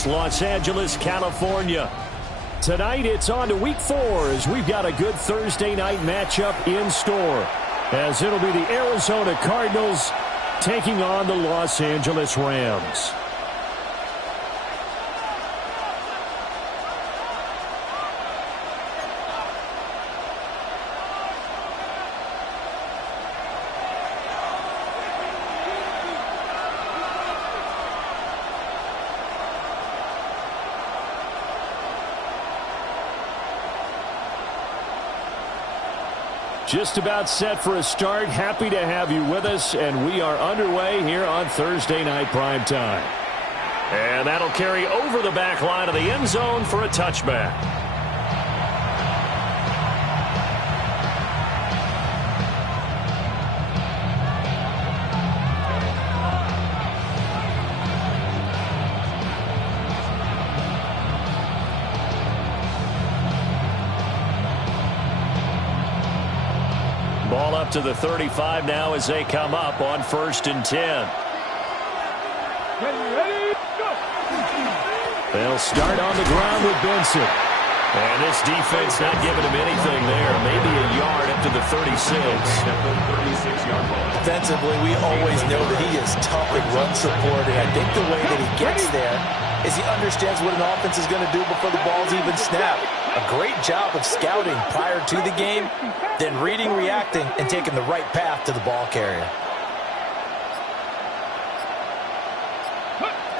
Studios, Los Angeles, California. Tonight, it's on to Week 4 as we've got a good Thursday night matchup in store, as it'll be the Arizona Cardinals taking on the Los Angeles Rams. Just about set for a start. Happy to have you with us, and we are underway here on Thursday Night Primetime. And that'll carry over the back line of the end zone for a touchback. Ball up to the 35 now as they come up on 1st and 10. They'll start on the ground with Benson. And this defense not giving him anything there. Maybe a yard up to the 36. Defensively, we always know that he is tough in run support, and I think the way that he gets there is he understands what an offense is going to do before the ball's even snapped. A great job of scouting prior to the game, then reading, reacting, and taking the right path to the ball carrier.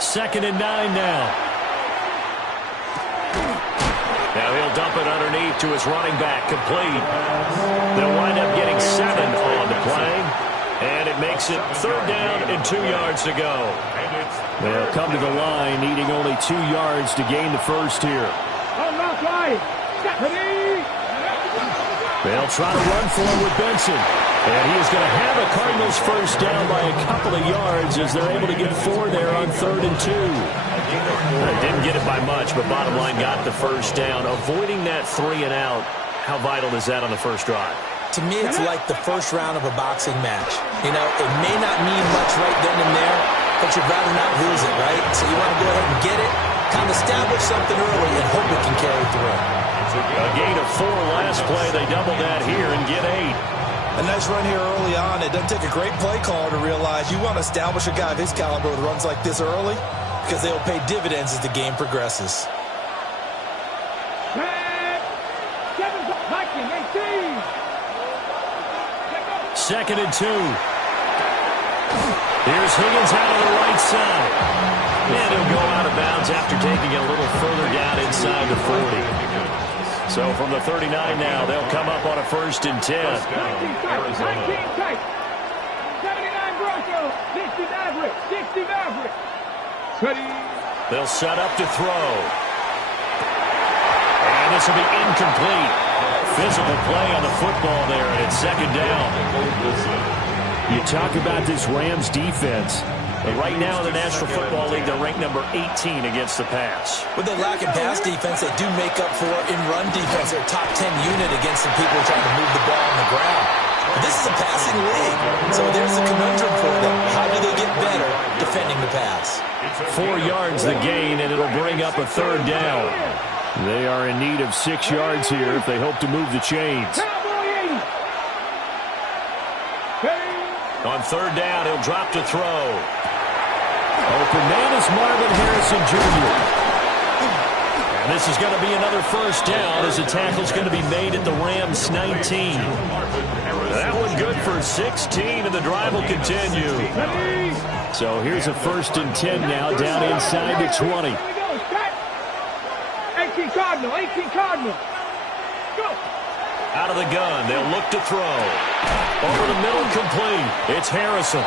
2nd and 9 now. Now he'll dump it underneath to his running back, complete. They'll wind up getting 7 on the play, and it makes it 3rd down and 2 yards to go. They'll come to the line, needing only 2 yards to gain the first here. They'll try to run for him with Benson. And he is going to have a Cardinals first down by a couple of yards as they're able to get 4 there on 3rd and 2. Didn't get it by much, but bottom line got the first down. Avoiding that 3 and out, how vital is that on the first drive? To me, it's like the first round of a boxing match. You know, it may not mean much right then and there, but you'd rather not lose it, right? So you want to go ahead and get it, kind of establish something early, and hope it can carry through. A gain of 4 last play. They double that here and get 8. A nice run here early on. It doesn't take a great play caller to realize you want to establish a guy of his caliber with runs like this early because they'll pay dividends as the game progresses. 2nd and 2. Here's Higgins out of the right side. And he'll go out of bounds after taking it a little further down inside the 40. So from the 39 now, they'll come up on a 1st and 10. 19 tight. 79 Broncos. 60 Maverick. 60 Maverick. Ready. They'll set up to throw. And this will be incomplete. Physical play on the football there, and it's 2nd down. You talk about this Rams defense. But right now in the National Football League, they're ranked number 18 against the pass. With the lack of pass defense, they do make up for in run defense. They're top 10 unit against some people trying to move the ball on the ground. But this is a passing league, so there's a conundrum for them. How do they get better defending the pass? 4 yards the gain, and it'll bring up a 3rd down. They are in need of 6 yards here if they hope to move the chains. On 3rd down, he'll drop to throw. Open man is Marvin Harrison Jr. And this is going to be another first down as the tackle's going to be made at the Rams 19. That one good for 16, and the drive will continue. So here's a 1st and 10 now down inside the 20. 18 Cardinal, 18 Cardinal. Go. Out of the gun, they'll look to throw. Over the middle, complete. It's Harrison.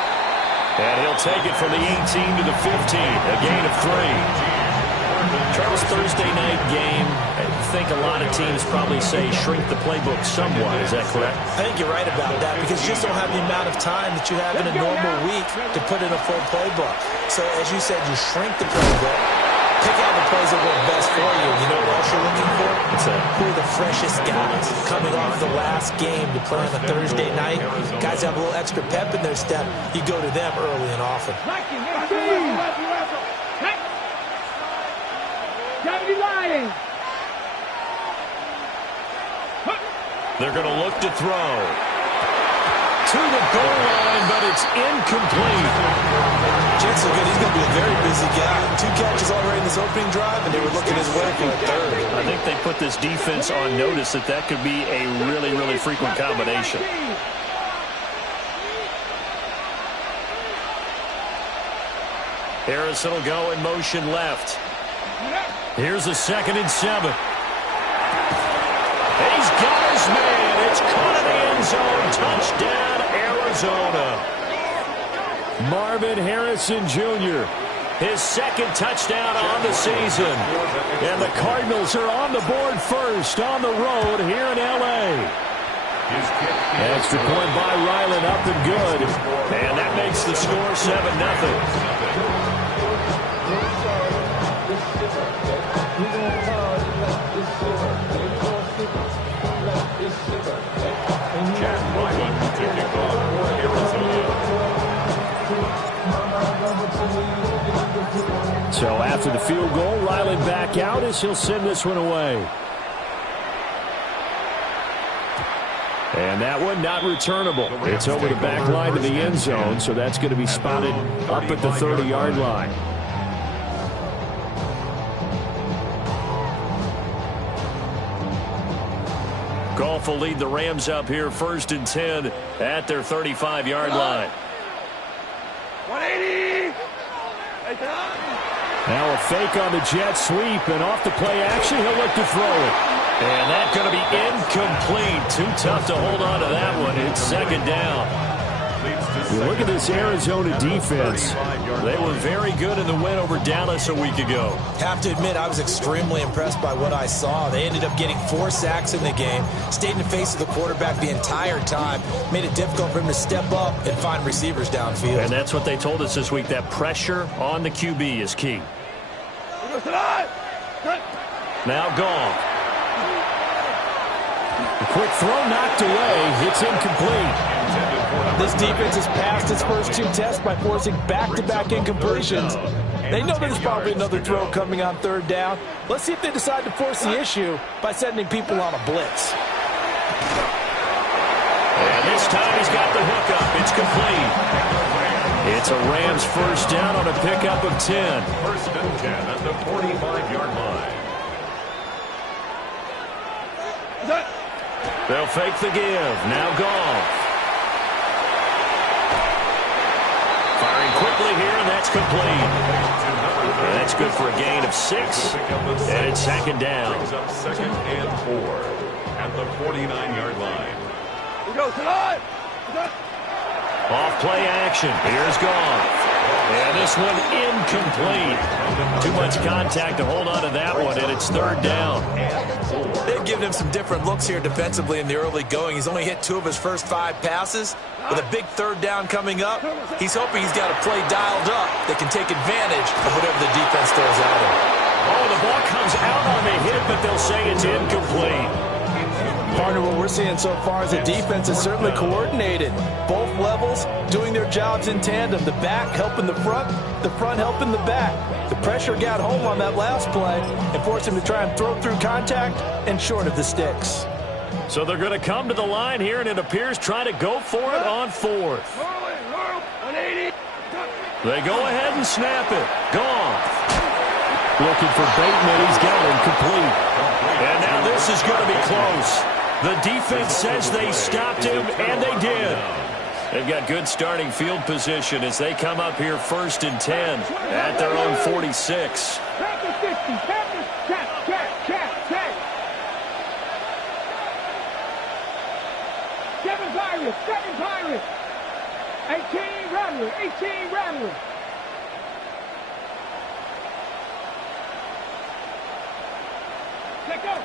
And he'll take it from the 18 to the 15. A gain of 3. Charles, Thursday night game, I think a lot of teams probably say shrink the playbook somewhat. Is that correct? I think you're right about that because you just don't have the amount of time that you have in a normal week to put in a full playbook. So as you said, you shrink the playbook, pick out the plays that work best for you. You know what else you're looking for? What's that? Who are the freshest guys coming off the last game to play on a Thursday night? Guys have a little extra pep in their step. You go to them early and often. 70 Lions. They're going to look to throw. To the goal line, but it's incomplete. Jets are good. He's going to be a very busy guy. 2 catches already in this opening drive, and they were looking his way for a third. I think they put this defense on notice that that could be a really, really frequent combination. Harrison will go in motion left. Here's a 2nd and 7. He's got his man. It's caught in the end zone. Touchdown, Arizona. Marvin Harrison Jr., his 2nd touchdown on the season. And the Cardinals are on the board first on the road here in L.A. Extra point by Ryland, up and good. And that makes the score 7-0. So after the field goal, Ryland back out as he'll send this one away. And that one not returnable. It's over the back line to the end zone, so that's going to be spotted up at the 30-yard line. Goff will lead the Rams up here 1st and 10 at their 35-yard line. 180. Now a fake on the jet sweep, and off the play action, he'll look to throw it. And that's going to be incomplete. Too tough to hold on to that one. It's 2nd down. You look at this Arizona defense. They were very good in the win over Dallas a week ago. Have to admit, I was extremely impressed by what I saw. They ended up getting 4 sacks in the game, stayed in the face of the quarterback the entire time, made it difficult for him to step up and find receivers downfield. And that's what they told us this week, that pressure on the QB is key. Now Goff. A quick throw knocked away. It's incomplete. This defense has passed its first 2 tests by forcing back-to-back incompletions. They know there's probably another throw coming on 3rd down. Let's see if they decide to force the issue by sending people on a blitz. And this time he's got the hook up. It's complete. It's a Rams 1st down on a pickup of 10. 1st and 10 at the 45-yard line. They'll fake the give. Now Goff. Firing quickly here, and that's complete. And that's good for a gain of 6. And it's 2nd down. Brings up 2nd and 4 at the 49-yard line. Off play action. Here's Goff. And this one incomplete. Too much contact to hold on to that one, and it's 3rd down. They've given him some different looks here defensively in the early going. He's only hit 2 of his first 5 passes. With a big 3rd down coming up, he's hoping he's got a play dialed up that can take advantage of whatever the defense throws at him. Oh, the ball comes out on the hit, but they'll say it's incomplete. Partner, what we're seeing so far is the defense is certainly coordinated. Both levels doing their jobs in tandem. The back helping the front helping the back. The pressure got home on that last play and forced him to try and throw through contact and short of the sticks. So they're going to come to the line here, and it appears trying to go for it on 4th. They go ahead and snap it. Goff. Looking for Bateman. He's got him complete. And now this is going to be close. The defense says they stopped him, and they did. They've got good starting field position as they come up here 1st and 10 at their own 46. Panthers 50. Panthers. Check. 7 Pirates. 18 Rattlers. Let go.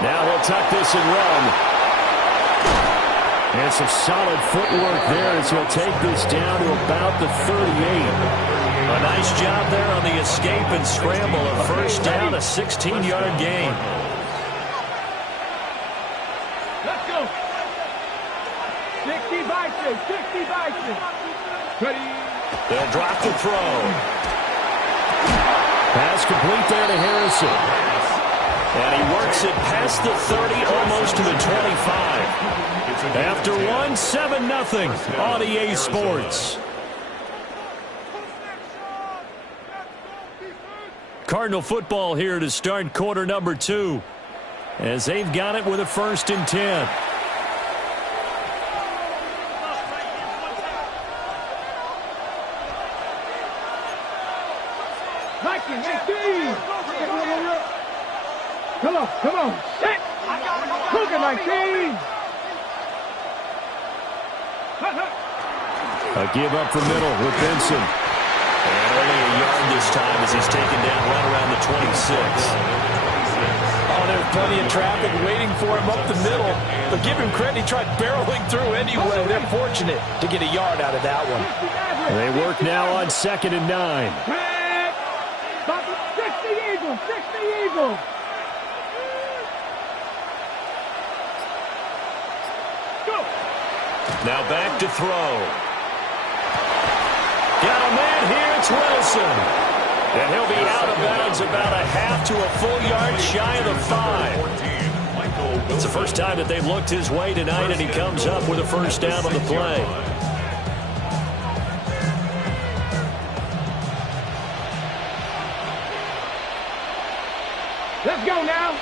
Now he'll tuck this and run. And some solid footwork there as he'll take this down to about the 38. A nice job there on the escape and scramble. A 1st down, a 16-yard gain. Let's go. 60 by 6. Ready. They'll drop the throw. Pass complete there to Harrison. And he works it past the 30, almost to the 25. After one, 7-0 on EA Sports. Cardinal football here to start quarter number 2, as they've got it with a 1st and 10. Viking, 18. Come on. Set. Look at 19. A give up the middle with Benson. And only a yard this time as he's taken down right around the 26. Oh, there's plenty of traffic waiting for him up the middle. But give him credit, he tried barreling through anyway. They're fortunate to get a yard out of that one. They work now on 2nd and 9. 60 Eagles, 60 Eagles. Go. Now back to throw. Got a man here, it's Wilson. And he'll be out of bounds about a half to a full yard shy of the 5. It's the first time that they've looked his way tonight, and he comes up with a 1st down on the play. Let's go now.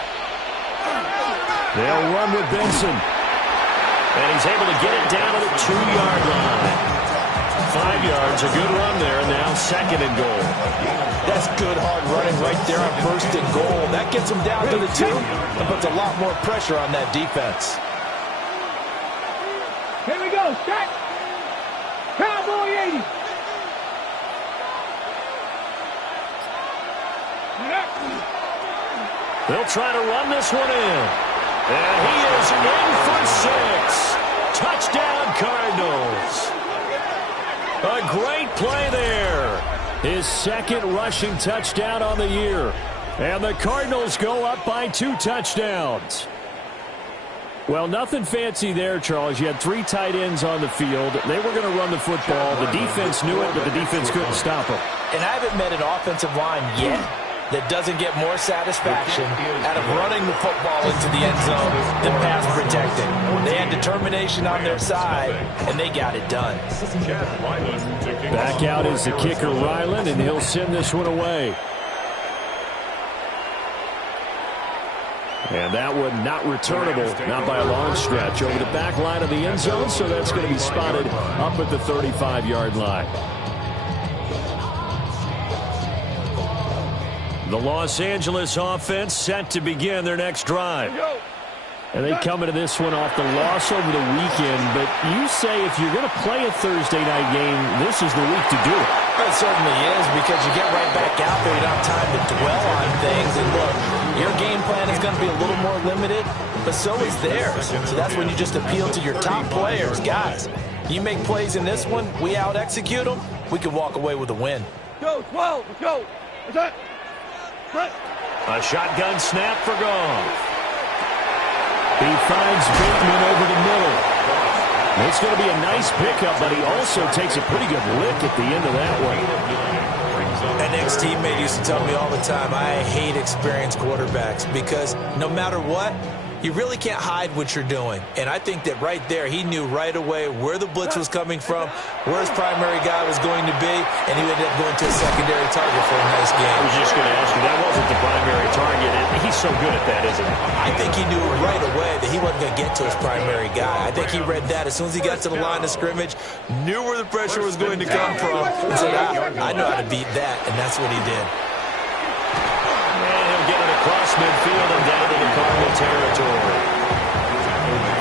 They'll run with Benson. And he's able to get it down to the 2-yard line. 5 yards, a good run there. Now 2nd and goal. That's good hard running right there on 1st and goal. That gets him down to the 2 and puts a lot more pressure on that defense. Here we go. Set. Cowboy 80. They'll try to run this one in. And he is in for 6. Touchdown, Cardinals. A great play there. His 2nd rushing touchdown on the year. And the Cardinals go up by 2 touchdowns. Well, nothing fancy there, Charles. You had 3 tight ends on the field. They were going to run the football. The defense knew it, but the defense couldn't stop them. And I haven't met an offensive line yet that doesn't get more satisfaction out of running the football into the end zone than pass protecting. They had determination on their side, and they got it done. Back out is the kicker, Ryland, and he'll send this one away. And that one not returnable, not by a long stretch, over the back line of the end zone, so that's going to be spotted up at the 35-yard line. The Los Angeles offense set to begin their next drive. And they come into this one off the loss over the weekend, but you say if you're going to play a Thursday night game, this is the week to do it. It certainly is, because you get right back out there. You don't have time to dwell on things. And look, your game plan is going to be a little more limited, but so is theirs. So that's when you just appeal to your top players. Guys, you make plays in this one, we out-execute them, we can walk away with a win. Go, 12, let's go. What's that? A shotgun snap for Goff. He finds Bateman over the middle. It's going to be a nice pickup, but he also takes a pretty good lick at the end of that one. An ex-teammate used to tell me all the time, I hate experienced quarterbacks because no matter what, you really can't hide what you're doing. And I think that right there, he knew right away where the blitz was coming from, where his primary guy was going to be, and he ended up going to a secondary target for a nice game. I was just going to ask you, that wasn't the primary target. He's so good at that, isn't he? I think he knew right away that he wasn't going to get to his primary guy. I think he read that as soon as he got to the line of scrimmage, knew where the pressure was going to come from, and said, I know how to beat that, and that's what he did. And he'll get it across midfield and down into Cardinal territory.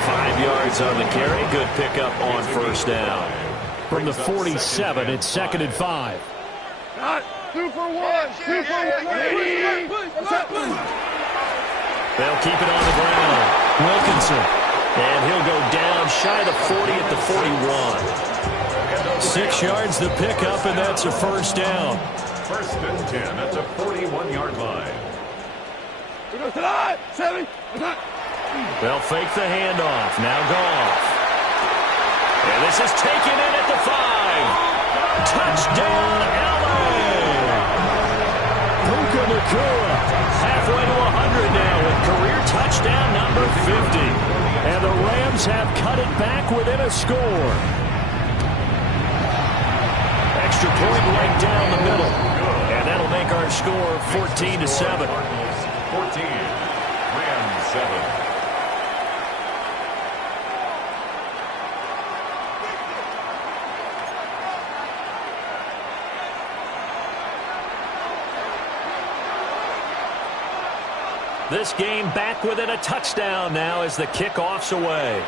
5 yards on the carry. Good pickup on 1st down. From the 47, it's 2nd and 5. 2 for 1. 2 for 1. They'll keep it on the ground. Wilkinson. And he'll go down shy of the 40 at the 41. 6 yards the pickup, and that's a 1st down. 1st and 10 at the 41-yard line. They'll fake the handoff. Now Goff. And this is taken in at the 5. Touchdown, LA! Puka Nacua halfway to 100 now with career touchdown number 50. And the Rams have cut it back within a score. Extra point right down the middle. And that'll make our score 14-7. 14, Rams 7. This game back within a touchdown now as the kickoff's away.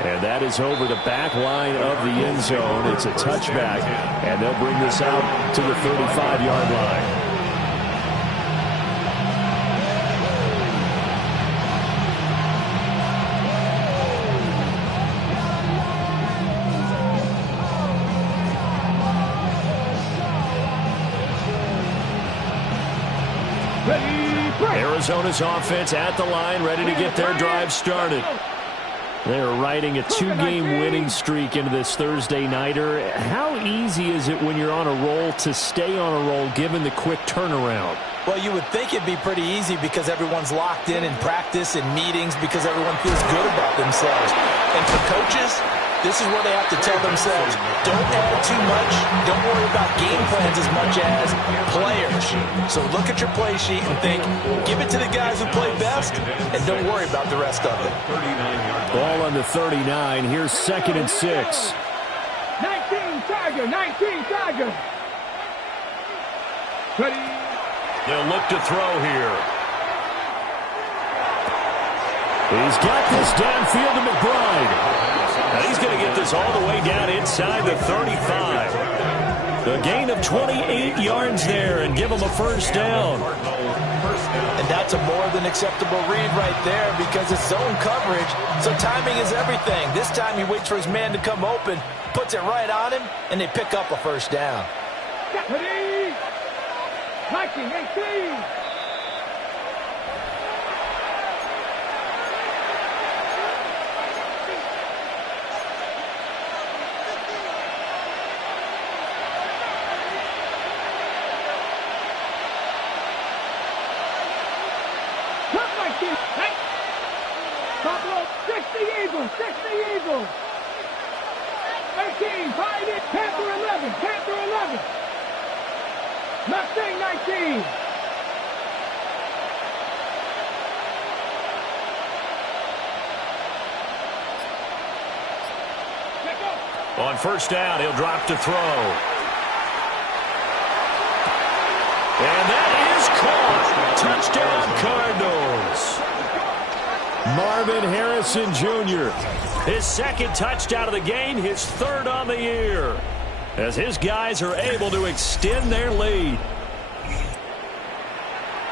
And that is over the back line of the end zone. It's a touchback, and they'll bring this out to the 35-yard line. Arizona's offense at the line, ready to get their drive started. They're riding a two-game winning streak into this Thursday nighter. How easy is it when you're on a roll to stay on a roll given the quick turnaround? Well, you would think it'd be pretty easy because everyone's locked in practice and meetings because everyone feels good about themselves. And for coaches, this is where they have to tell themselves, don't add too much, don't worry about game plans as much as players. So look at your play sheet and think, give it to the guys who play best, and don't worry about the rest of it. Ball on the 39. Here's 2nd and 6. 19 Tiger, 19 Tiger. Ready. They'll look to throw here. He's got this downfield to McBride. Now he's going to get this all the way down inside the 35. The gain of 28 yards there and give him a first down. And that's a more than acceptable read right there because it's zone coverage, so timing is everything. This time he waits for his man to come open, puts it right on him, and they pick up a first down. 19, 18. Buffalo, 60 Eagles, 60 Eagles. 18, Pioneer, Panther 11, Panther 11. Mustang 19. On first down, he'll drop to throw. And that is caught. Touchdown, Cardinals. Marvin Harrison Jr. His second touchdown of the game, his third on the year, as his guys are able to extend their lead.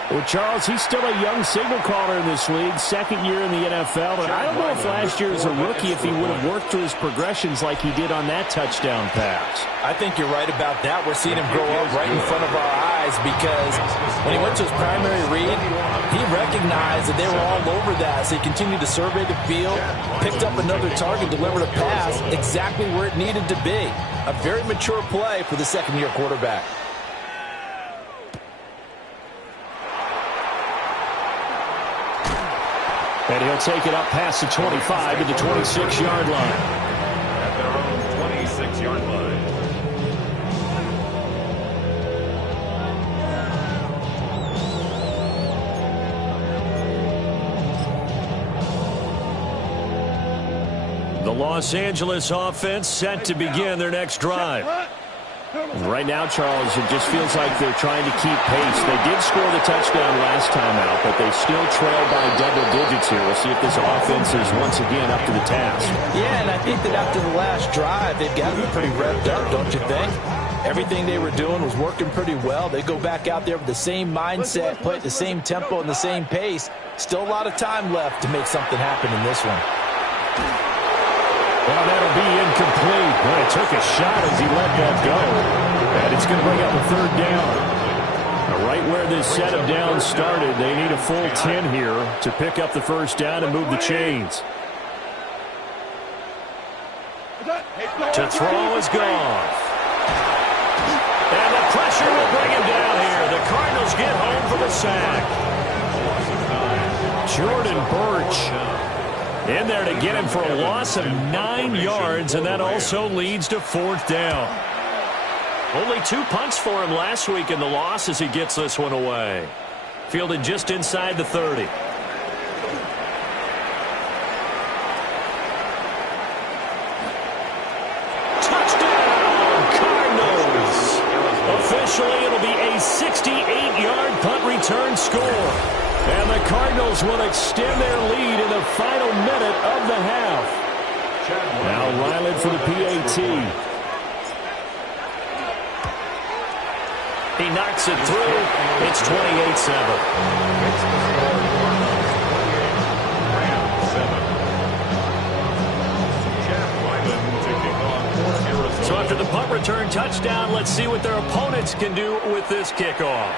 Well, Charles, he's still a young signal caller in this league, second year in the NFL, and I don't know if last year as a rookie if he would have worked through his progressions like he did on that touchdown pass. I think you're right about that. We're seeing him grow up right in front of our eyes because when he went to his primary read, he recognized that they were all over that. So he continued to survey the field, picked up another target, delivered a pass exactly where it needed to be. A very mature play for the second-year quarterback. And he'll take it up past the 25 to the 26-yard line. At their own 26-yard line. The Los Angeles offense set to begin their next drive. Right now, Charles, it just feels like they're trying to keep pace. They did score the touchdown last time out, but they still trail by double digits here. We'll see if this offense is once again up to the task. Yeah, and I think that after the last drive, they've got to be pretty revved up, don't you think? Everything they were doing was working pretty well. They go back out there with the same mindset, play at the same tempo and the same pace. Still a lot of time left to make something happen in this one. Well, that'll be incomplete. Well, it took a shot as he let that go. And it's going to bring up a third down. Now, right where this set of downs started, they need a full 10 here to pick up the first down and move the chains. Hey, To throw is Goff. And the pressure will bring him down here. The Cardinals get home for the sack. Jordan Burch in there to get him for a loss of 9 yards, and that also leads to 4th down. Only 2 punts for him last week in the loss as he gets this one away. Fielded just inside the 30. Officially, it'll be a 68-yard punt return score. And the Cardinals will extend their lead in the final minute of the half. Now Ryland for the PAT. He knocks it through. It's 28-7. So after the punt return touchdown, let's see what their opponents can do with this kickoff.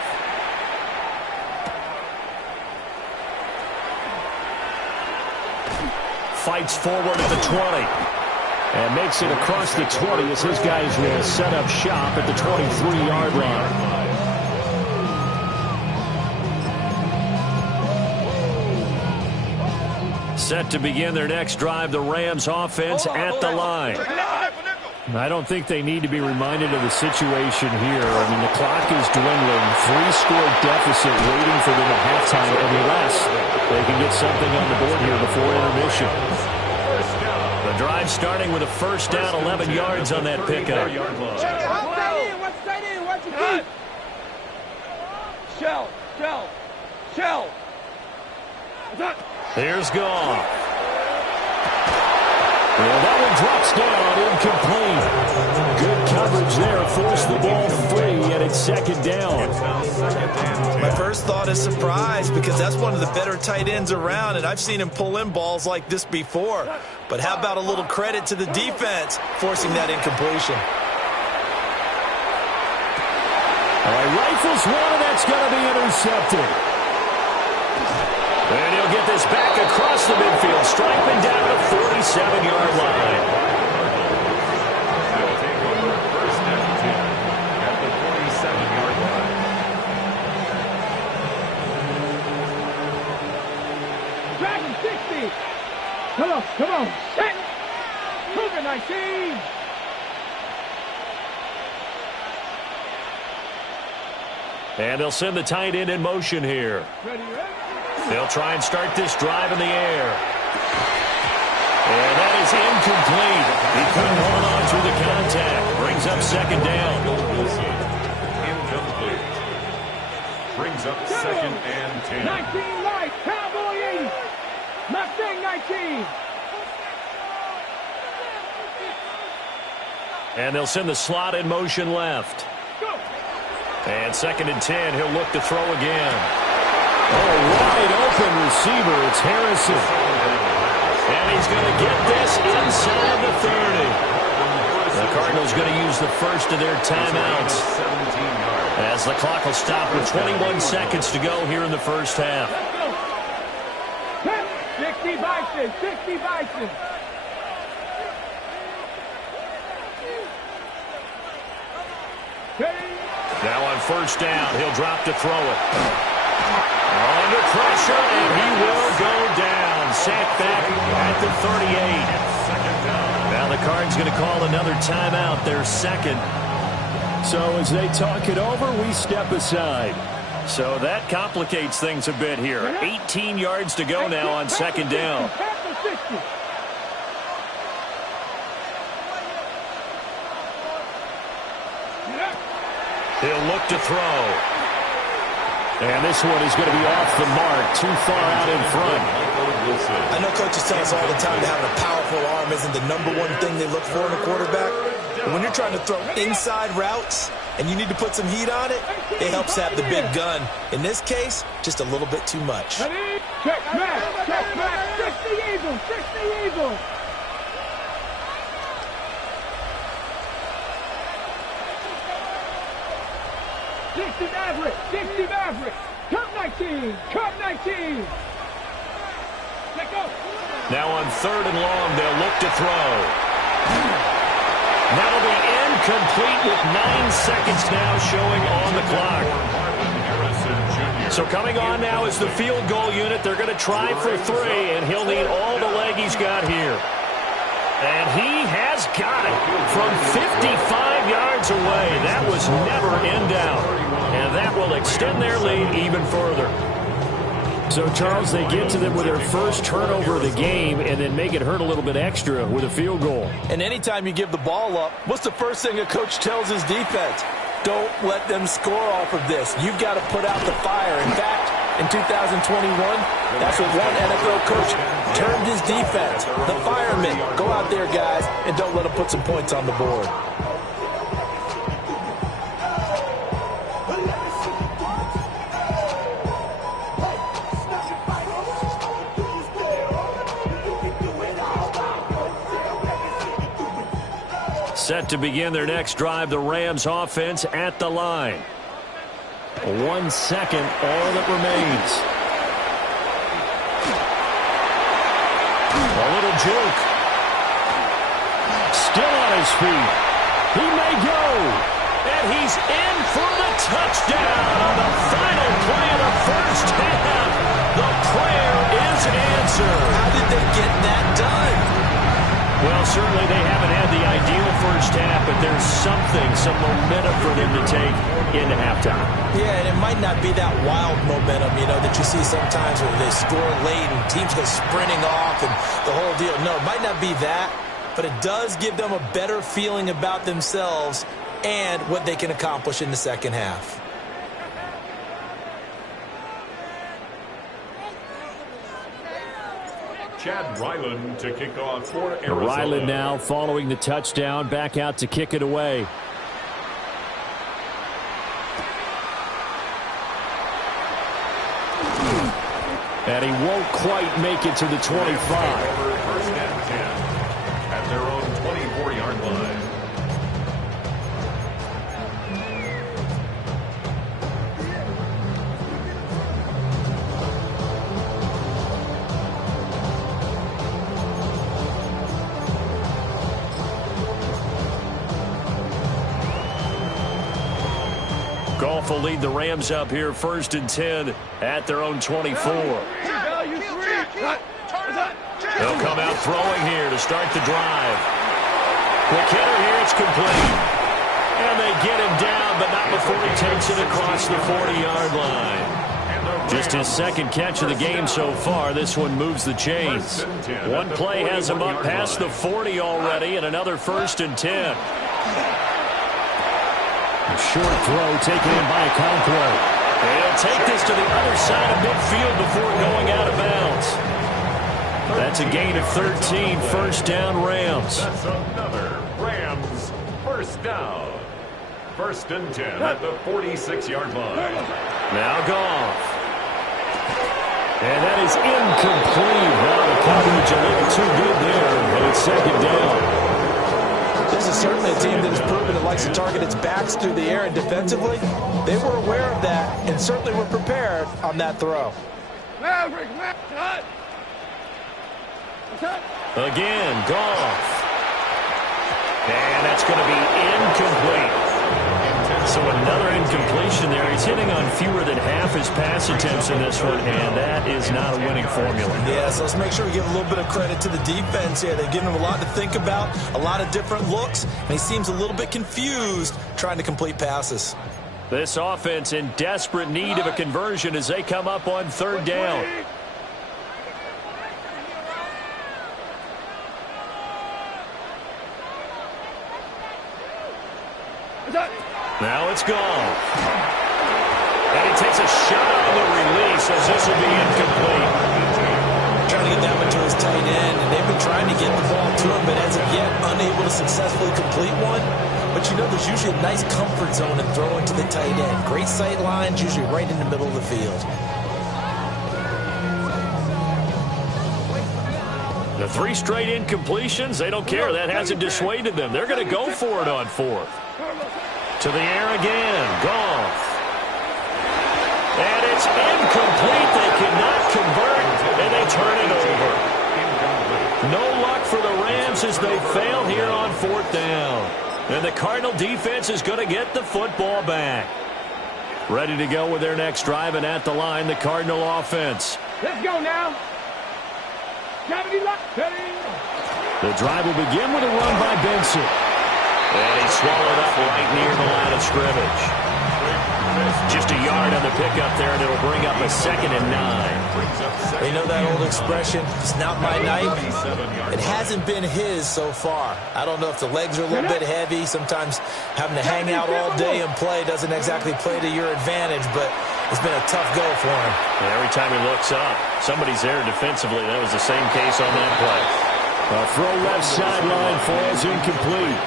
Fights forward at the 20. And makes it across the 20 as his guys will set up shop at the 23-yard line. Set to begin their next drive, the Rams offense at the line. I don't think they need to be reminded of the situation here. I mean, the clock is dwindling. 3-score deficit waiting for them at halftime unless they can get something on the board here before intermission. The drive starting with a 1st down, 11 yards on that pickup. Shell. Here's Goff. Well, that one drops down, incomplete. Good coverage there, forced the ball free, and it's 2nd down. My first thought is surprise because that's one of the better tight ends around, and I've seen him pull in balls like this before. But how about a little credit to the defense forcing that incompletion? All right, rifles one, and that's going to be intercepted. And he'll get this back across the midfield, striping down the 47-yard line. They'll take over 1st and 10 at the 47-yard line. Dragon 60. Come on. Set. Cougar 19. And they'll send the tight end in motion here. Ready? They'll try and start this drive in the air. And that is incomplete. He couldn't hold on through the contact. Brings up 2nd down. Incomplete. Brings up 2nd and 10. 19 right. Cowboy 80. Mustang 19. And they'll send the slot in motion left. And 2nd and 10. He'll look to throw again. Oh, wide open receiver. It's Harrison. And he's going to get this inside the 30. The Cardinals going to use the first of their timeouts as the clock will stop with 21 seconds to go here in the first half. 60 Bison. Now on 1st down, he'll drop to throw it. Under pressure, and he will go down. Sacked back at the 38. Now the Cards going to call another timeout, their 2nd. So as they talk it over, we step aside. So that complicates things a bit here. 18 yards to go now on 2nd down. He'll look to throw. And this one is going to be off the mark, too far out in front. I know coaches tell us all the time that having a powerful arm isn't the #1 thing they look for in a quarterback. But when you're trying to throw inside routes and you need to put some heat on it, it helps have the big gun. In this case, just a little bit too much. Check back. 60 Eagles. 60 Eagles. Maverick. Cup 19. Now on 3rd and long, they'll look to throw. That'll be incomplete with 9 seconds now showing on the clock. So coming on now is the field goal unit. They're going to try for 3, and he'll need all the leg he's got here. And he has got it from 55 yards away. That was never in doubt. And that will extend their lead even further. So, Charles, they get to them with their first turnover of the game and then make it hurt a little bit extra with a field goal. And anytime you give the ball up, what's the first thing a coach tells his defense? Don't let them score off of this. You've got to put out the fire. In fact, in 2021, that's what one NFL coach termed his defense. The firemen. Go out there, guys, and don't let them put some points on the board. Set to begin their next drive, the Rams offense at the line. 1 second, all that remains. A little juke. Still on his feet. He may go. And he's in for the touchdown on the final play of the first half. The prayer is answered. How did they get that done? Well, certainly they haven't had the ideal first half, but there's some momentum for them to take into halftime. Yeah, and it might not be that wild momentum, that you see sometimes where they score late and teams go sprinting off and the whole deal. No, it might not be that, but it does give them a better feeling about themselves and what they can accomplish in the second half. Chad Ryland to kick off for Arizona. Ryland now following the touchdown, back out to kick it away. And he won't quite make it to the 25. First and 10 at their own 24-yard line. Goff will lead the Rams up here first and 10 at their own 24. They'll come out throwing here to start the drive. McKinnon here, it's complete. And they get him down, but not before he takes it across the 40-yard line. Just his second catch of the game so far. This one moves the chains. One play has him up past the 40 already, and another first and 10. A short throw taken in by Okonkwo. And he'll take this to the other side of midfield before going out of bounds. That's a gain of 13, first down Rams. That's another Rams first down. First and 10 at the 46-yard line. Now Goff. And that is incomplete. Now the coverage a little too good there, and it's second down. This is certainly a team that has proven it likes to target its backs through the air, and defensively, they were aware of that and certainly were prepared on that throw. Again, Goff. And that's going to be incomplete. So another incompletion there. He's hitting on fewer than half his pass attempts in this one, and that is not a winning formula. Yeah, so let's make sure we give a little bit of credit to the defense here. They've given him a lot to think about, a lot of different looks, and he seems a little bit confused trying to complete passes. This offense in desperate need of a conversion as they come up on third down. Now it's gone. And he takes a shot on the release as this will be incomplete. Trying to get that one to his tight end, and they've been trying to get the ball to him, but as of yet, unable to successfully complete one. But there's usually a nice comfort zone in throwing to the tight end. Great sight lines, usually right in the middle of the field. The 3 straight incompletions, they don't care. That hasn't dissuaded them. They're going to go for it on fourth. To the air again, Goff. And it's incomplete. They cannot convert, and they turn it over. No luck for the Rams as they fail here on 4th down. And the Cardinal defense is going to get the football back. Ready to go with their next drive, and at the line, the Cardinal offense. Let's go now. The drive will begin with a run by Benson. And he's swallowed up right near the line of scrimmage. Just a yard on the pickup there, and it'll bring up a 2nd and 9. You know that old expression, it's not my night? It hasn't been his so far. I don't know if the legs are a little bit heavy. Sometimes having to hang out all day and play doesn't exactly play to your advantage, but it's been a tough go for him. And every time he looks up, somebody's there defensively. That was the same case on that play. A throw left sideline falls incomplete.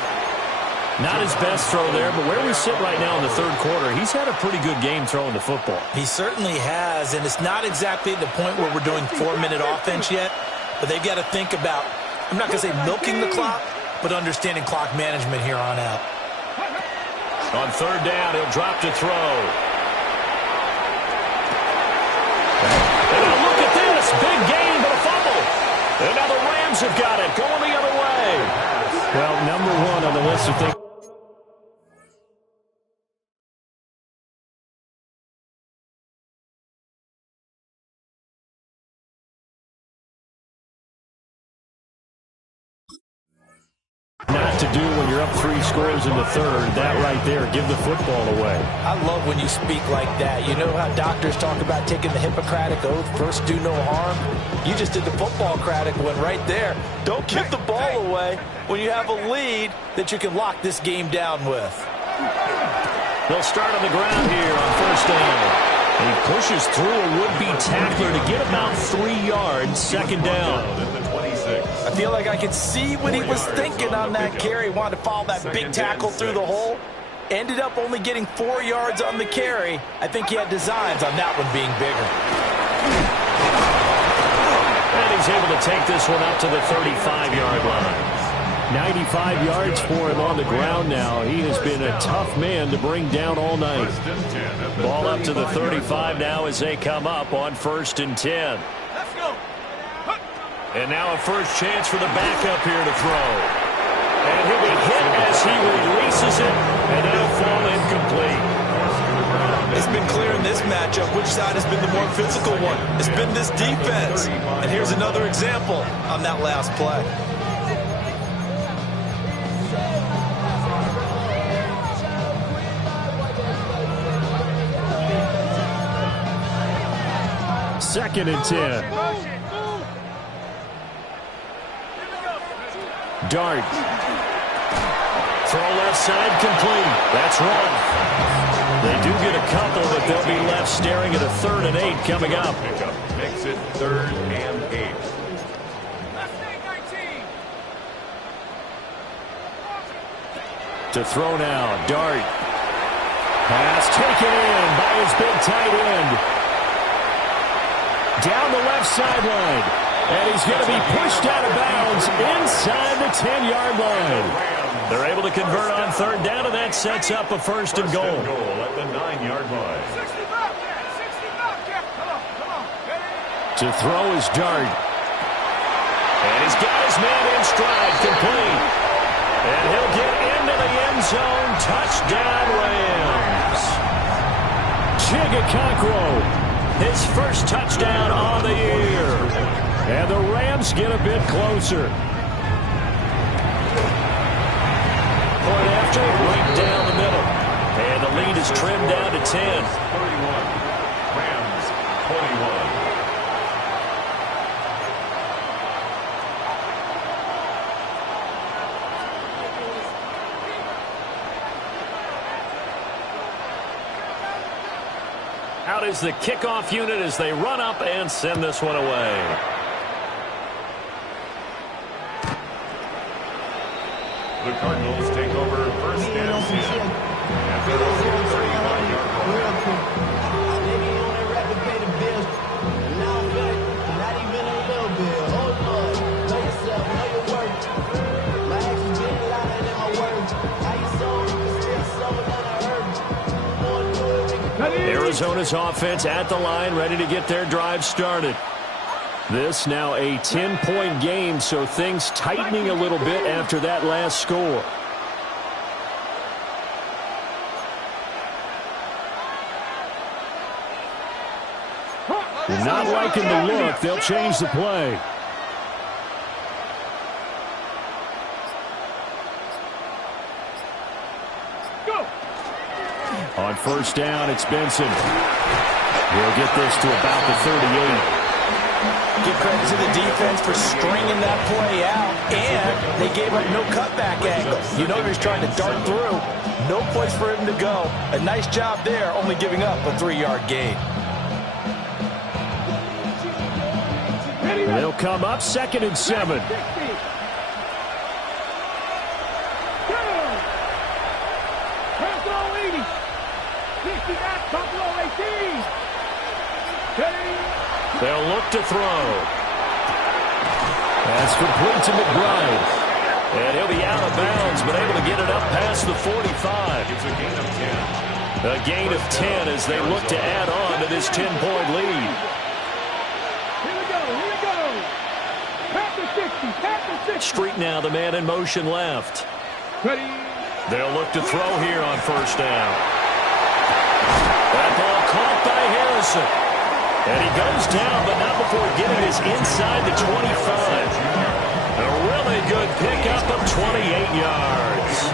Not his best throw there, but where we sit right now in the 3rd quarter, he's had a pretty good game throwing the football. He certainly has, and it's not exactly at the point where we're doing 4-minute offense yet, but they've got to think about, I'm not going to say milking the clock, but understanding clock management here on out. On 3rd down, he'll drop to throw. And now look at this, big gain, but a fumble. And now the Rams have got it, going the other way. Well, number 1 on the list of things. Not to do when you're up 3 scores in the 3rd. That right there, give the football away. I love when you speak like that. You know how doctors talk about taking the Hippocratic Oath, first do no harm? You just did the football-cratic one right there. Don't give the ball away when you have a lead that you can lock this game down with. They'll start on the ground here on 1st down. And he pushes through a would-be tackler to get about 3 yards, 2nd down. I feel like I could see what he was thinking on that carry. Wanted to follow that big tackle through the hole. Ended up only getting 4 yards on the carry. I think he had designs on that one being bigger. And he's able to take this one up to the 35-yard line. 95 yards for him on the ground now. He has been a tough man to bring down all night. Ball up to the 35 now as they come up on 1st and 10. Let's go. And now a first chance for the backup here to throw. And he'll be hit as he releases it, and it'll fall incomplete. It's been clear in this matchup which side has been the more physical one. It's been this defense. And here's another example on that last play. Second and 10. Dart. Throw left side complete. That's run. They do get a couple, but they'll be left staring at a 3rd and 8 coming up. Pickup makes it 3rd and 8. To throw now. Dart. Pass taken in by his big tight end. Down the left sideline. And he's going to be pushed out of bounds inside the 10-yard line. They're able to convert on 3rd down, and that sets up a 1st and goal. At the 9-yard line. To throw is Dart. And he's got his man in stride, complete. And he'll get into the end zone. Touchdown, Rams. Chigakonkwo, his first touchdown on the year. And the Rams get a bit closer. Point after, right down the middle. And the lead is trimmed down to 10. 31. Rams 21. Out is the kickoff unit as they run up and send this one away. The Cardinals take over 1st and 10. After the 35-yard Arizona's offense at the line, ready to get their drive started. This now a 10-point game, so things tightening a little bit after that last score. Not liking the look. They'll change the play. On first down, it's Benson. He'll get this to about the 38. Give credit to the defense for stringing that play out, and they gave up no cutback angle. You know he was trying to dart through. No place for him to go. A nice job there, only giving up a 3-yard gain. They'll come up 2nd and 7. They'll look to throw. That's complete to McBride. And he'll be out of bounds, but able to get it up past the 45. It's a gain of 10. A gain of 10 as they look to add on to this 10-point lead. Here we go. Past the 60. Street now, the man in motion left. Ready. They'll look to throw here on first down. That ball caught by Harrison. And he goes down, but not before getting this inside the 25. A really good pickup of 28 yards.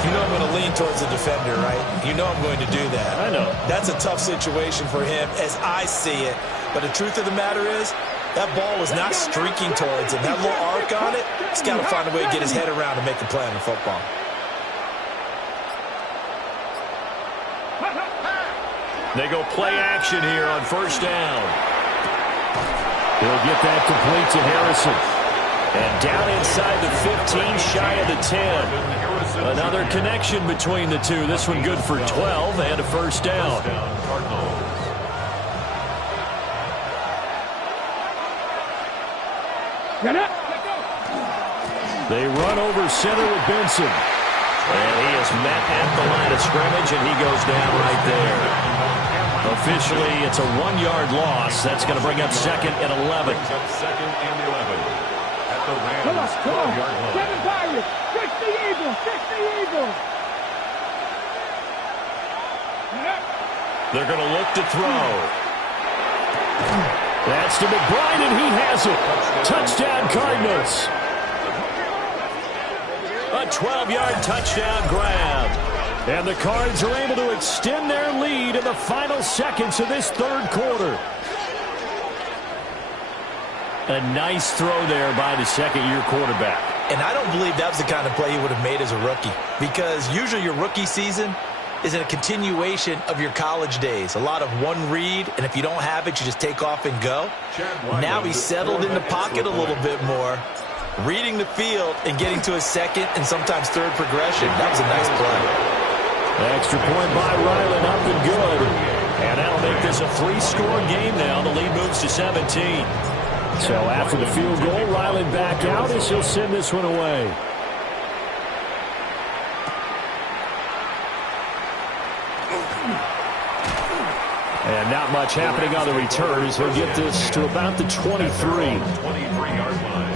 You know I'm going to lean towards the defender, right? You know I'm going to do that. I know. That's a tough situation for him as I see it. But the truth of the matter is, that ball is not streaking towards him. That little arc on it, he's got to find a way to get his head around and make a play on the football. They go play action here on first down. He'll get that complete to Harrison. And down inside the 15, shy of the 10. Another connection between the two. This one good for 12 and a first down. They run over center with Benson. And he is met at the line of scrimmage, and he goes down right there. Officially, it's a 1-yard loss. That's going to bring up 2nd and 11. Second and 11 at the Rams' Come on. 12-yard line. 7 Pirates. 60 Eagles. 60 Eagles. They're going to look to throw. That's to McBride, and he has it. Touchdown, Cardinals. A 12-yard touchdown grab. And the Cards are able to extend their lead in the final seconds of this third quarter. A nice throw there by the second-year quarterback. And I don't believe that was the kind of play he would have made as a rookie. Because usually your rookie season is a continuation of your college days. A lot of one read, and if you don't have it, you just take off and go. Now he's settled in the pocket a little bit more, reading the field and getting to a second and sometimes third progression. That was a nice play. Extra point by Ryland, up and good. And that'll make this a 3-score game now. The lead moves to 17. So after the field goal, Ryland back out as he'll send this one away. And not much happening on the return as he'll get this to about the 23. 23-yard line.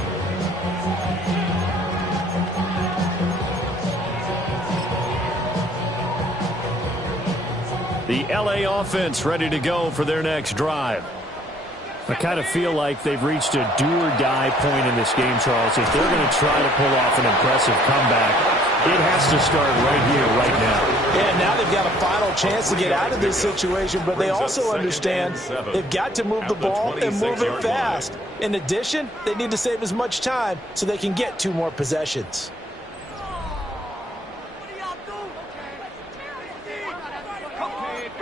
The L.A. offense ready to go for their next drive. I kind of feel like they've reached a do-or-die point in this game, Charles. If they're going to try to pull off an impressive comeback, it has to start right here, right now. Yeah, now they've got a final chance to get out of this situation, but they also understand they've got to move the ball and move it fast. In addition, they need to save as much time so they can get 2 more possessions.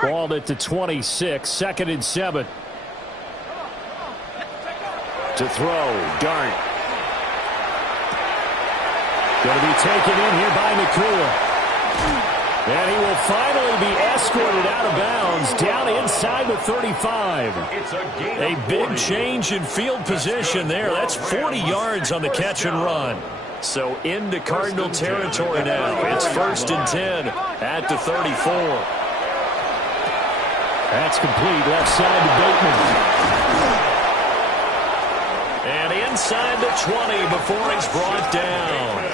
Ball at the 26, 2nd and 7. To throw, Dart. Going to be taken in here by Nakua. And he will finally be escorted out of bounds down inside the 35. A big change in field position there. That's 40 yards on the catch and run. So into Cardinal territory now. It's 1st and 10 at the 34. That's complete, left side to Bateman. And inside the 20 before he's brought down.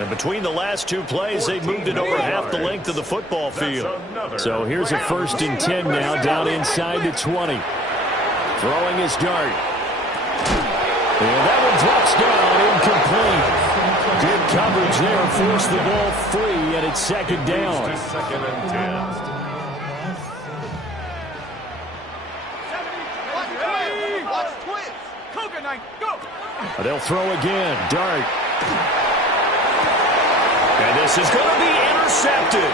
And between the last two plays, they've moved it over half the length of the football field. So here's a 1st and 10 now, down inside the 20. Throwing his dart. And that one drops down, incomplete. Good coverage there, forced the ball free, and it's 2nd down. 2nd and 10. They'll throw again. Dart. And this is going to be intercepted.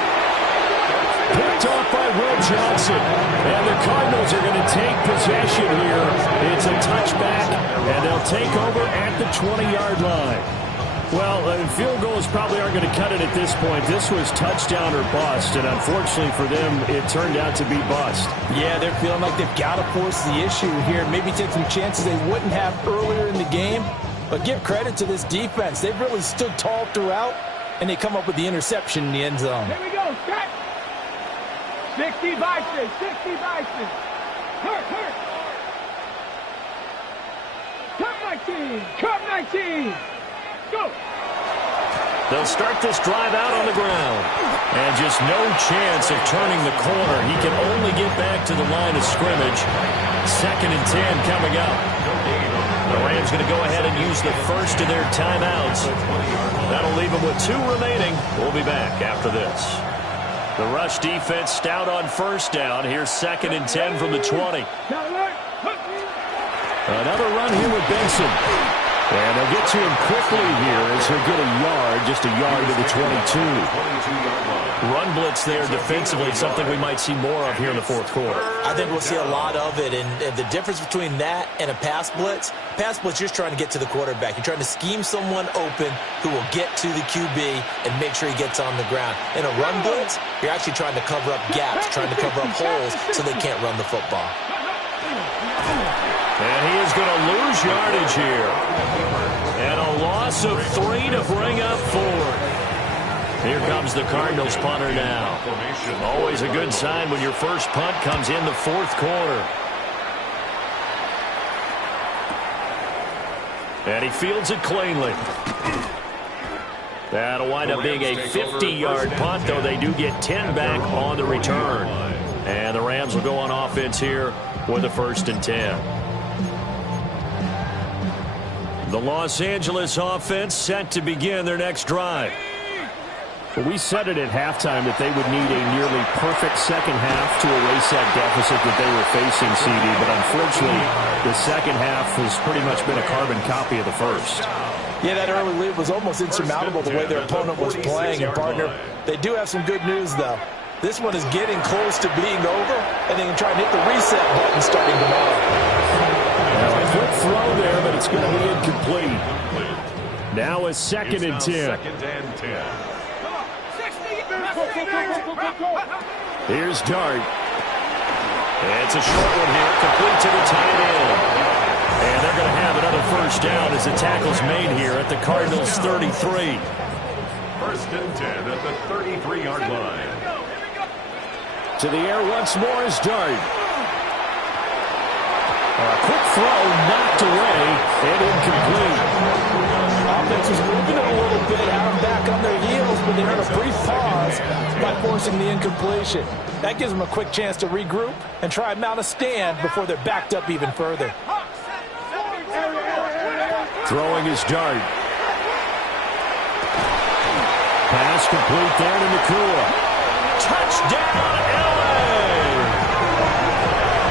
Picked off by Will Johnson. And the Cardinals are going to take possession here. It's a touchback, and they'll take over at the 20-yard line. Well, field goals probably aren't going to cut it at this point. This was touchdown or bust, and unfortunately for them, it turned out to be bust. Yeah, they're feeling like they've got to force the issue here. Maybe take some chances they wouldn't have earlier in the game. But give credit to this defense. They've really stood tall throughout, and they come up with the interception in the end zone. Here we go, set. 60 Bison, 60 Bison. Hurt. Cut 19, cut 19. Go. They'll start this drive out on the ground. And just no chance of turning the corner. He can only get back to the line of scrimmage. 2nd and 10 coming up. The Rams going to go ahead and use the first of their timeouts. That'll leave them with 2 remaining. We'll be back after this. The rush defense stout on 1st down. Here's 2nd and 10 from the 20. Another run here with Benson. And they'll get to him quickly here as he'll get a yard, just a yard to the 22. Run blitz there defensively, something we might see more of here in the 4th quarter. I think we'll see a lot of it, and the difference between that and a pass blitz, you're just trying to get to the quarterback. You're trying to scheme someone open who will get to the QB and make sure he gets on the ground. In a run blitz, you're actually trying to cover up gaps, trying to cover up holes so they can't run the football. And he is going to lose yardage here. And a loss of 3 to bring up 4. Here comes the Cardinals punter now. Always a good sign when your first punt comes in the 4th quarter. And he fields it cleanly. That'll wind up being a 50-yard punt, though they do get 10 back on the return. And the Rams will go on offense here with a 1st and 10. The Los Angeles offense set to begin their next drive. Well, we said it at halftime that they would need a nearly perfect second half to erase that deficit that they were facing, CD. But unfortunately, the second half has pretty much been a carbon copy of the first. Yeah, that early lead was almost insurmountable the way their opponent was playing. And, partner, they do have some good news, though. This one is getting close to being over, and they can try and hit the reset button starting tomorrow. Well, a quick throw there, but it's going to be incomplete. Now a 2nd and 10. Here's Dart. It's a short one here, complete to the tight end. And they're going to have another 1st down as the tackle's made here at the Cardinals' 33. 1st and 10 at the 33-yard line. To the air once more is Dart. A quick throw knocked away and incomplete. Offense was moving it a little bit, had them back on their heels, but they had a brief pause by forcing the incompletion. That gives them a quick chance to regroup and try and mount a stand before they're backed up even further. Throwing his Dart. Pass complete there to Nakua. Touchdown, LA!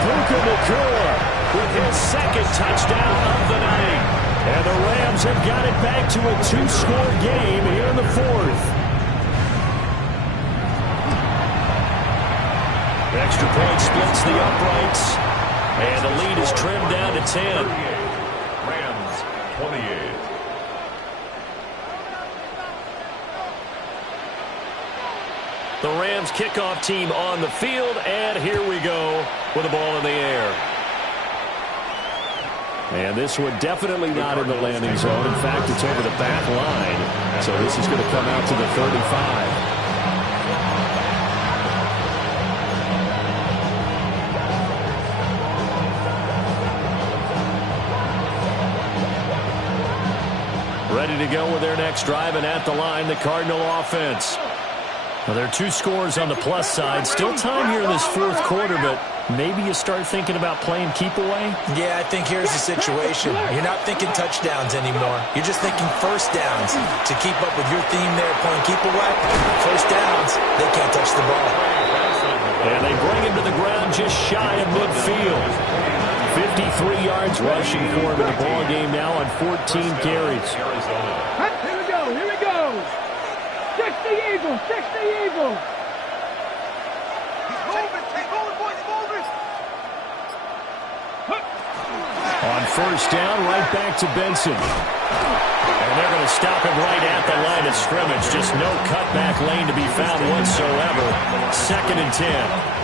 Puka Nakua with his 2nd touchdown of the night. And the Rams have got it back to a 2-score game here in the 4th. Extra point splits the uprights. And the lead is trimmed down to 10. Rams 28. The Rams kickoff team on the field, and here we go with the ball in the air. And this one definitely not in the landing zone. In fact, it's over the back line. So this is going to come out to the 35. ready to go with their next drive, and at the line, the Cardinal offense. Well, there are 2 scores on the plus side. Still time here in this fourth quarter, but maybe you start thinking about playing keep away? Yeah, I think here's the situation. You're not thinking touchdowns anymore. You're just thinking first downs. To keep up with your theme there, playing keep away, first downs, they can't touch the ball. And they bring him to the ground just shy of midfield. 53 yards rushing for him in the ball game now on 14 carries. Here we go, here we go. 60 Eagles, 60 Eagles. On first down, right back to Benson. And they're going to stop him right at the line of scrimmage. Just no cutback lane to be found whatsoever. 2nd and 10.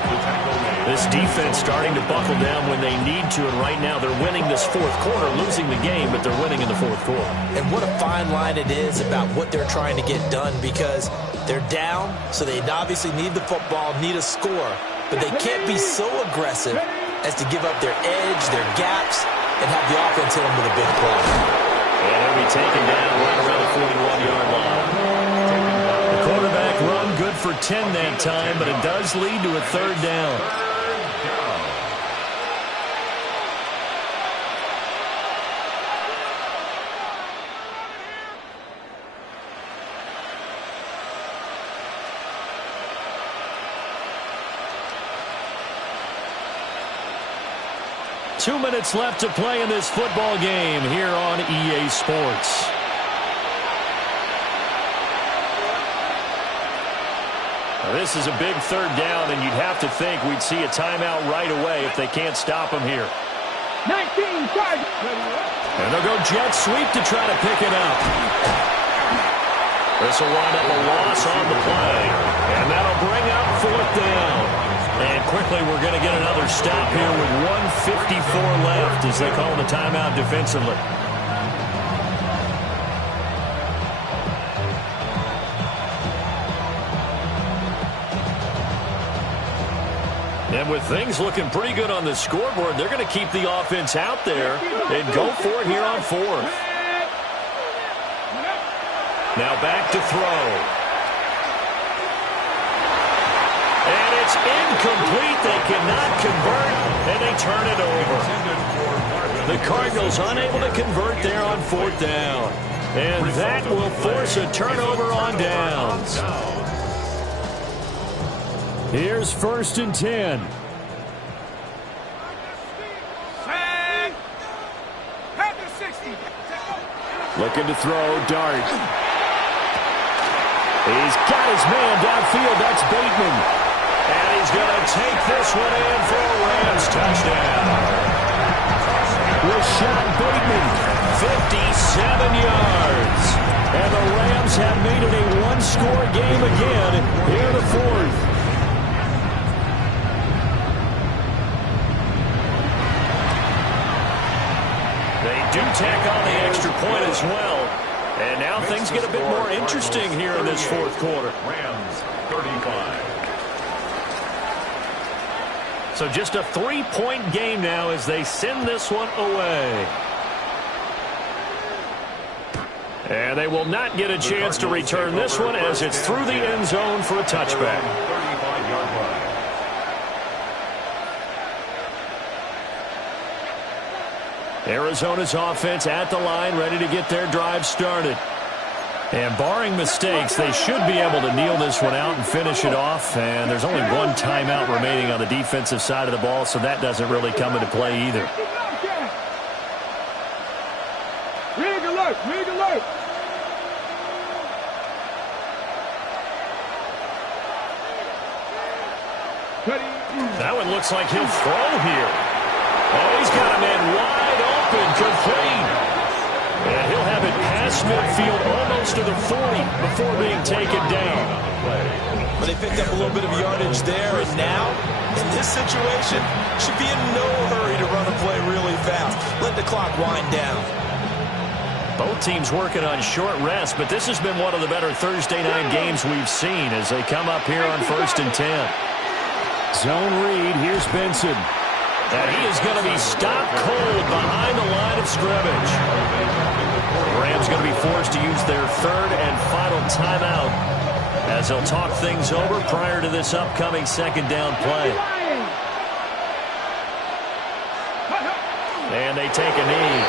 This defense starting to buckle down when they need to, and right now they're winning this fourth quarter, losing the game, but they're winning in the fourth quarter. And what a fine line it is about what they're trying to get done, because they're down, so they obviously need the football, need a score, but they can't be so aggressive as to give up their edge, their gaps, and have the offense hit them with a big play. And he'll be taken down right around the 41-yard line. The quarterback run good for 10 that time, but it does lead to a 3rd down. 2 minutes left to play in this football game here on EA Sports. Now, this is a big 3rd down, and you'd have to think we'd see a timeout right away if they can't stop him here. 19 charges. And they'll go jet sweep to try to pick it up. This will wind up a loss on the play, and that'll bring up 4th down. And quickly, we're going to get another stop here with 1:54 left as they call the timeout defensively. And with things looking pretty good on the scoreboard, they're going to keep the offense out there and go for it here on 4th. Now back to throw. And it's incomplete. They cannot convert, and they turn it over. The Cardinals unable to convert there on 4th down. And that will force a turnover on downs. Here's 1st and 10. Looking to throw, Dart. He's got his man downfield. That's Bateman. And he's going to take this one in for a Rams touchdown. Rashad Bateman, 57 yards. And the Rams have made it a one-score game again here in the 4th. They do tack on the extra point as well. And now things get a bit more interesting here in this fourth quarter. Rams 35. So just a 3-point game now as they send this one away. And they will not get a chance to return this one as it's through the end zone for a touchback. 35-yard line. Arizona's offense at the line, ready to get their drive started. And barring mistakes, they should be able to kneel this one out and finish it off. And there's only one timeout remaining on the defensive side of the ball, so that doesn't really come into play either. Rig alert! Rig alert! That one looks like he'll throw here. Oh, he's got a man wide open, complete. And he'll have it past midfield almost to the 40 before being taken down. But they picked up a little bit of yardage there, and now, in this situation, should be in no hurry to run a play really fast. Let the clock wind down. Both teams working on short rest, but this has been one of the better Thursday night games we've seen as they come up here on 1st and 10. Zone read, here's Benson. And he is going to be stopped cold behind the line of scrimmage. Rams going to be forced to use their third and final timeout as they'll talk things over prior to this upcoming second down play. And they take a knee.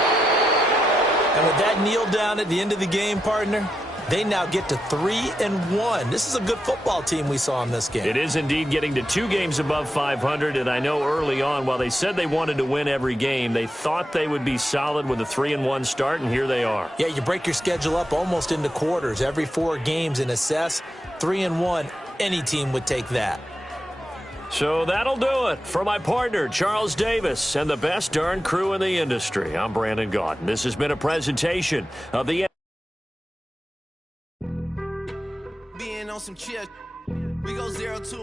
And with that kneel down at the end of the game, partner, they now get to 3-1. This is a good football team we saw in this game. It is indeed getting to 2 games above 500, and I know early on, while they said they wanted to win every game, they thought they would be solid with a 3-1 start, and here they are. Yeah, you break your schedule up almost into quarters, every 4 games, and assess 3-1. Any team would take that. So that'll do it. For my partner, Charles Davis, and the best darn crew in the industry, I'm Brandon Gaudin. This has been a presentation of the Being on some chill, we go 0-2.